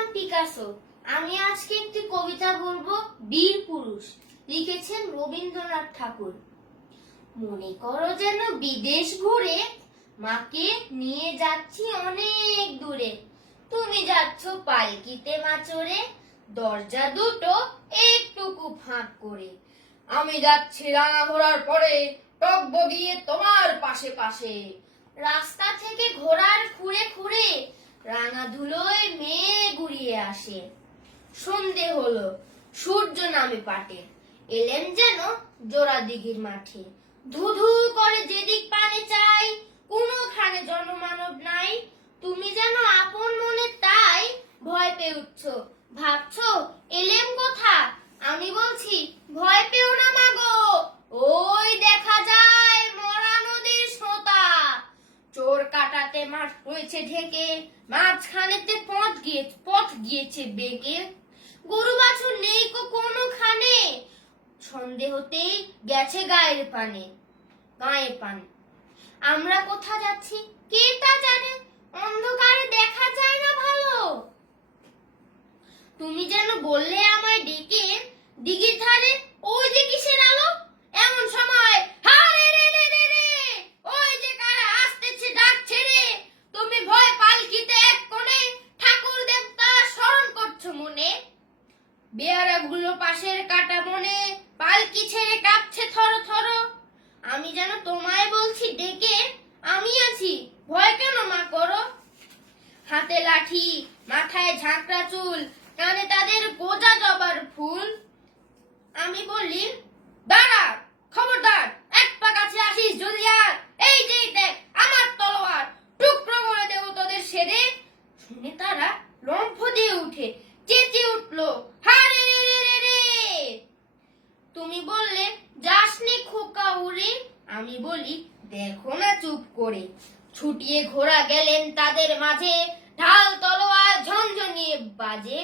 নাম পিকাসো। আমি আজকে একটি কবিতা বলবো, বীর পুরুষ। লিখেছেন রবীন্দ্রনাথ ঠাকুর। মনে করো যেন বিদেশ ঘুরে মাকে নিয়ে যাচ্ছি অনেক দূরে। তুমি যাচ্ছ পালকিতে মা চড়ে, দরজা দুটো একটুকু ফাঁক করে। আমি যাচ্ছি রাঙা ঘোড়ার পরে, টক বগিয়ে তোমার পাশে পাশে। রাস্তা থেকে ঘোড়ার খুঁড়ে খুঁড়ে রাঙা ধুলোয় মেয়ে গুড়িয়ে আসে। সন্ধে হলো, সূর্য নামে পাটে, এলেন যেন জোড়া দিঘির মাঠে। ধুধু করে যেদিক পানে চাই, কোনোখানে জনমানব নাই। তুমি যেন আপন মনে তাই ভয় পেয়ে উঠছো, ভাবছো এলেম কোথা। আমি বলছি ভয় পেও না মাগো, ওই দেখা যায় মরা নদীর সোতা। চোর কাটাতে মাঠ রয়েছে ঢেকে, মাঝখানেতে পথ গিয়েছে বেগে। গরু বাছুর নেই কোনোখানে, সন্ধে হতেই গেছে গায়ে পানে। আমরা কোথা যাচ্ছি কে তা জানে, অন্ধকারে দেখা যায় না ভালো। তুমি যেন বললে আমায় ডেকে, দিঘির ধারে ওই যে কিসের আলো। এমন সময় হারে রে রে রে রে, ওই যে কারা আসতেছে ডাকছে রে। তুমি ভয় পালকিতে এক কোণে, ঠাকুর দেবতা স্মরণ করছো মনে। বেয়ারাগুলো পাশের কাটা মনে, পালকি ছেড়ে কাঁপছে থর থর। আমি যেন তোমায় বলছি ডেকে, আমি আছি ভয় কেন মা করো। হাতে লাঠি, মাথায় ঝাঁকড়া চুল, কানে তাদের গোজা জবার ফুল। আমি বলি দাঁড়া, খবরদার, এক পা কাছে আসিস যদি আর। এই যে দেখ আমার তলোয়ার, টুকরো করে দেব তোদের সেরে। শুনে তারা লম্ফ দিয়ে উঠে চেঁচিয়ে উঠলো, হারে রে রে রে। তুমি বললে যাসনি খোকা উড়ে, আমি বলি দেখো না চুপ করে। ছুটিয়ে ঘোড়া গেলেন তাদের মাঝে, ঢাল তলোয়ার ঝনঝনিয়ে বাজে।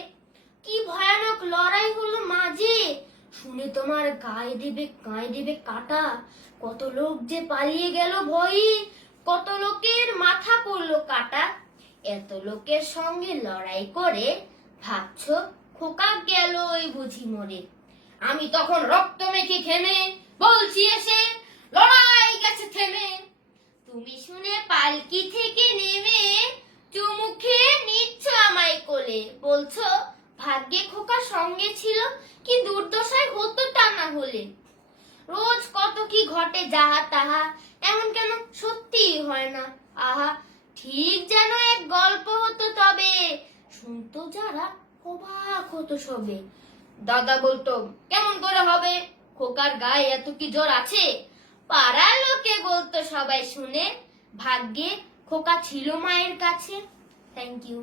কি ভয়ানক লড়াই হলো মাঝে, শুনে তোমার গায়ে দেবে কাটা। কত লোক যে পালিয়ে গেল ভয়ে, কত লোকের মাথা পড়লো কাটা। এত লোকের সঙ্গে লড়াই করে ভাবছো খোকা গেল ওই বুঝি মরে। আমি তখন রক্ত মেখে ঘেমে বলছি এসে, লড়াই গেছে থেমে। তুমি শুনে পালকি থেকে নেমে চুমু খেয়ে নিচ্ছ আমায় কোলে, বলছো ভাগ্যে খোকা সঙ্গে ছিল, কি দুর্দশায় হতো তা না হলে। রোজ কত কি ঘটে যাহা তাহা, এমন কেন সত্যিই হয় না আহা। ঠিক যেন এক গল্প হতো তবে, শুনতো যারা অবাক হতো সবে। দাদা বলতো কেমন করে হবে, খোকার গায়ে এত কি জোর আছে। পাড়ার লোকে বলতো সবাই শুনে, ভাগ্যে খোকা ছিল মায়ের কাছে। Thank you.